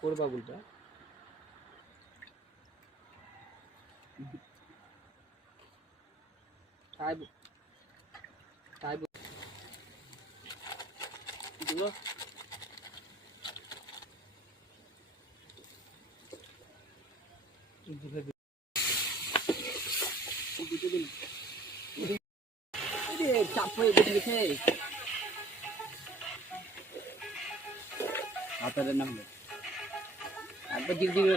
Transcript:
core বাবুলটা তাই তাই দিব চাপ হয়ে গেছে হাতের নাম একবার দিক দিব